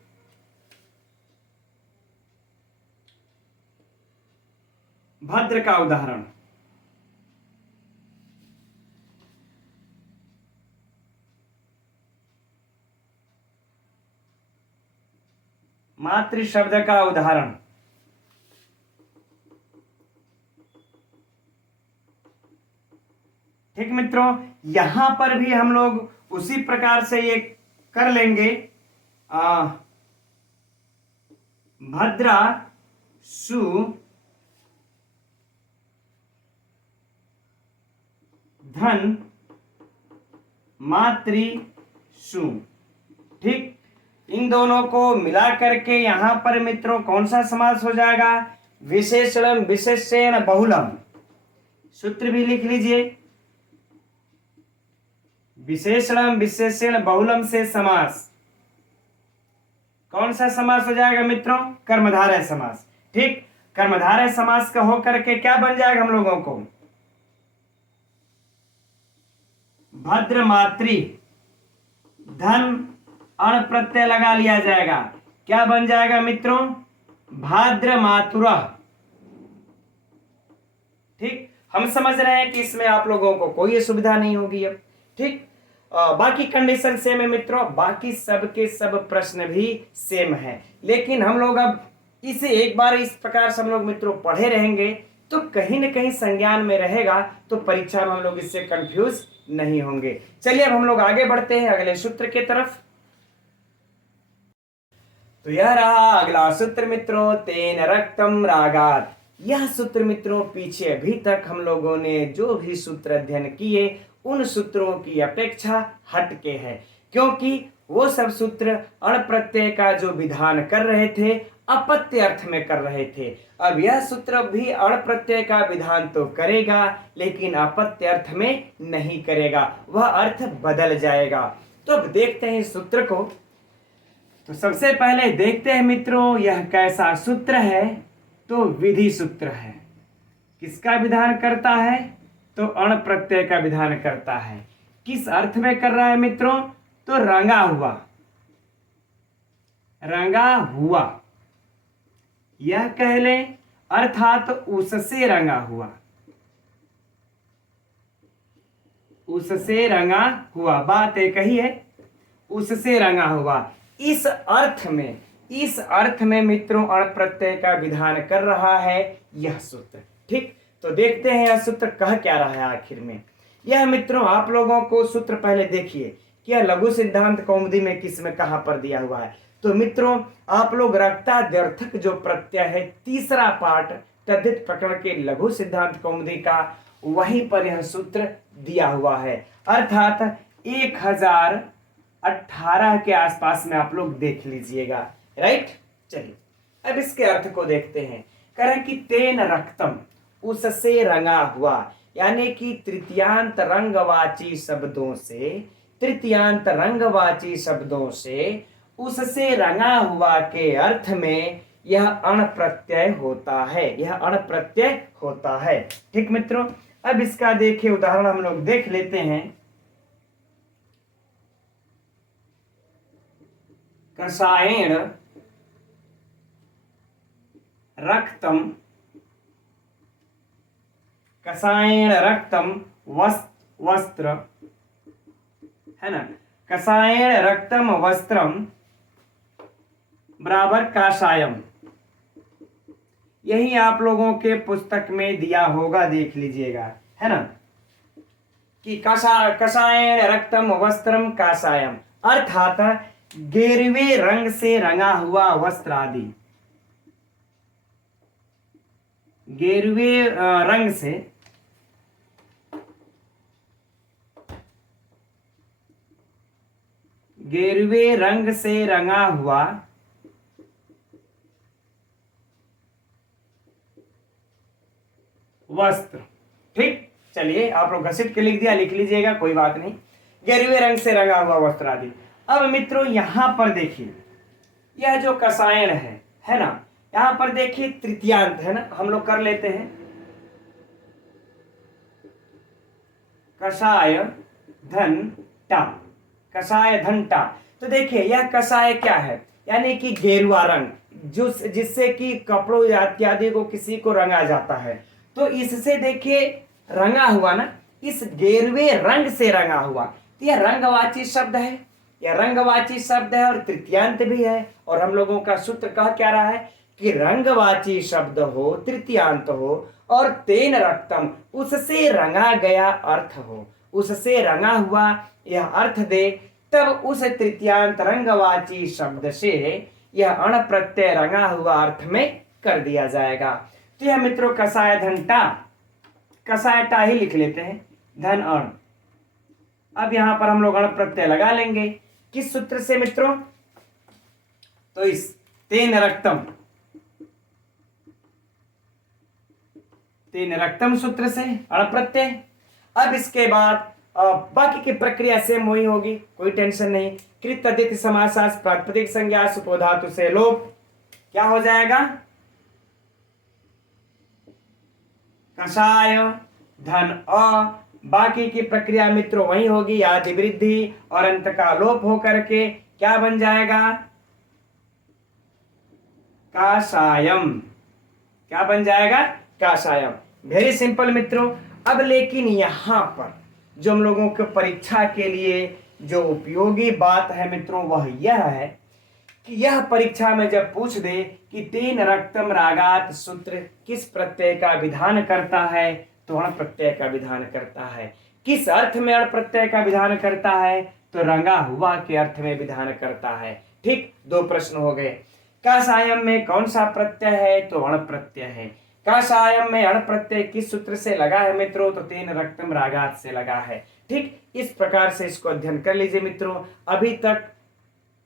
भद्र का उदाहरण, मातृ शब्द का उदाहरण। ठीक मित्रों, यहां पर भी हम लोग उसी प्रकार से ये कर लेंगे। भद्रा सु धन मातृ सु, ठीक। इन दोनों को मिला करके यहां पर मित्रों कौन सा समास हो जाएगा, विशेषण विशेषण बहुलम। सूत्र भी लिख लीजिए, विशेषण विशेषण बहुलम से समास। कौन सा समास हो जाएगा मित्रों, कर्मधारय समास, ठीक। कर्मधारय समास का होकर के क्या बन जाएगा हम लोगों को, भद्र मातृ धन अण प्रत्यय लगा लिया जाएगा। क्या बन जाएगा मित्रों, भाद्र मातुरा, ठीक। हम समझ रहे हैं कि इसमें आप लोगों को कोई सुविधा नहीं होगी अब, ठीक। बाकी कंडीशन सेम है मित्रों, बाकी सब के सब प्रश्न भी सेम है। लेकिन हम लोग अब इसे एक बार इस प्रकार से हम लोग मित्रों पढ़े रहेंगे तो कहीं न कहीं संज्ञान में रहेगा, तो परीक्षा में हम लोग इससे कंफ्यूज नहीं होंगे। चलिए अब हम लोग आगे बढ़ते हैं अगले सूत्र की तरफ। तो यह रहा अगला सूत्र मित्रों, तेन रक्तम रागात। यह सूत्र मित्रों पीछे अभी तक हम लोगों ने जो भी सूत्र अध्ययन किए उन सूत्रों की अपेक्षा हटके है, क्योंकि वो सब सूत्र अण प्रत्यय का जो विधान कर रहे थे अपत्य अर्थ में कर रहे थे। अब यह सूत्र भी अण प्रत्यय का विधान तो करेगा लेकिन अपत्य अर्थ में नहीं करेगा, वह अर्थ बदल जाएगा। तो अब देखते हैं इस सूत्र को। तो सबसे पहले देखते हैं मित्रों यह कैसा सूत्र है। तो विधि सूत्र है। किसका विधान करता है? तो अण प्रत्यय का विधान करता है। किस अर्थ में कर रहा है मित्रों? तो रंगा हुआ, रंगा हुआ यह कह लें, अर्थात उससे रंगा हुआ, उससे रंगा हुआ, बात एक ही है, उससे रंगा हुआ। इस अर्थ में मित्रों अण प्रत्यय का विधान कर रहा है यह सूत्र। ठीक, तो देखते हैं यह सूत्र कह क्या रहा है आखिर में। यह मित्रों आप लोगों को सूत्र पहले देखिए कि यह लघु सिद्धांत कौमुदी में किस में कहां पर दिया हुआ है। तो मित्रों आप लोग रक्ताद्यर्थक जो प्रत्यय है तीसरा पाठ तद्धित प्रकरण के लघु सिद्धांत कौमुदी का, वहीं पर यह सूत्र दिया हुआ है, अर्थात 1018 के आसपास में आप लोग देख लीजिएगा। राइट, चलिए अब इसके अर्थ को देखते हैं। कह रहे कि तेन रक्तम, उससे रंगा हुआ, यानी कि तृतीयांत रंगवाची शब्दों से, तृतीयांत रंगवाची शब्दों से उससे रंगा हुआ के अर्थ में यह अण प्रत्यय होता है, यह अण प्रत्यय होता है। ठीक मित्रों, अब इसका देखिए उदाहरण हम लोग देख लेते हैं। कषायेण रक्तम, कषायेण रक्तम वस्त्र, है ना, कषायेण रक्तम वस्त्रम बराबर काषायम। यही आप लोगों के पुस्तक में दिया होगा, देख लीजिएगा, है ना, कि कषायेण रक्तम वस्त्रम काषायम, अर्थात गेरुए रंग से रंगा हुआ वस्त्र आदि, गेरुए रंग से, गेरुए रंग से रंगा हुआ वस्त्र। ठीक, चलिए आप लोग घसीट के लिख दिया, लिख लीजिएगा, कोई बात नहीं, गेरुए रंग से रंगा हुआ वस्त्र आदि। अब मित्रों यहां पर देखिए यह जो कषायण है ना, यहां पर देखिए तृतीयांत है ना, हम लोग कर लेते हैं कषाय धन टा, कषाय धन टा। तो देखिए यह कषाय क्या है, यानी कि गेरुआ रंग, जो जिससे कि कपड़ों इत्यादि को किसी को रंगा जाता है। तो इससे देखिए रंगा हुआ ना, इस गेरुए रंग से रंगा हुआ, तो यह रंगवाची शब्द है, यह रंगवाची शब्द है और तृतीयांत भी है। और हम लोगों का सूत्र कह क्या रहा है कि रंगवाची शब्द हो, तृतीयांत हो और तेन रक्तम, उससे रंगा गया अर्थ हो, उससे रंगा हुआ यह अर्थ दे, तब उस तृतीयांत रंगवाची शब्द से यह अण प्रत्यय रंगा हुआ अर्थ में कर दिया जाएगा। तो यह मित्रों कषाय धन टा, कषाय टा ही लिख लेते हैं, धन अण। अब यहां पर हम लोग अण प्रत्यय लगा लेंगे, किस सूत्र से मित्रों? तो इस तेन रक्तम, तेन रक्तम सूत्र से अण प्रत्यय। अब इसके बाद बाकी की प्रक्रिया सेम वही होगी, कोई टेंशन नहीं। कृत तद्धित समासास प्रातिपदिक संज्ञा सुपोधातु से लोप, क्या हो जाएगा? कषाय धन अ, बाकी की प्रक्रिया मित्रों वही होगी, आदि वृद्धि और अंत का लोप होकर के क्या बन जाएगा? काषायम। क्या बन जाएगा? काषायम। वेरी सिंपल मित्रों। अब लेकिन यहां पर जो हम लोगों के परीक्षा के लिए जो उपयोगी बात है मित्रों, वह यह है कि यह परीक्षा में जब पूछ दे कि तेन रक्तम रागात सूत्र किस प्रत्यय का विधान करता है, तो अण प्रत्यय का विधान करता है। किस अर्थ में अण प्रत्यय का विधान करता है? तो रंगा हुआ के अर्थ में विधान करता है। ठीक, दो प्रश्न हो गए। काषायम में कौन सा प्रत्यय है? तो अण प्रत्यय है। काषायम में अण प्रत्यय किस सूत्र से लगा है मित्रों? तो तेन रक्तम रागात से लगा है। ठीक, इस प्रकार से इसको अध्ययन कर लीजिए मित्रों। अभी तक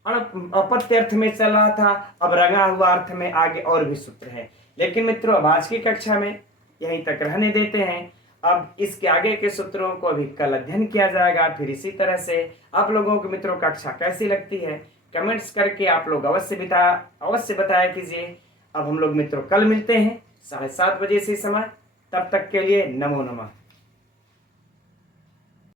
अपत्य अर्थ में चल रहा था, अब रंगा हुआ अर्थ में आगे और भी सूत्र है। लेकिन मित्रों अब आज की कक्षा में यहीं तक रहने देते हैं। अब इसके आगे के सूत्रों को अभी कल अध्ययन किया जाएगा। फिर इसी तरह से आप लोगों को मित्रों कक्षा कैसी लगती है कमेंट्स करके आप लोग अवश्य बताया कीजिए। अब हम लोग मित्रों कल मिलते हैं 7:30 बजे से समय, तब तक के लिए नमो नमः।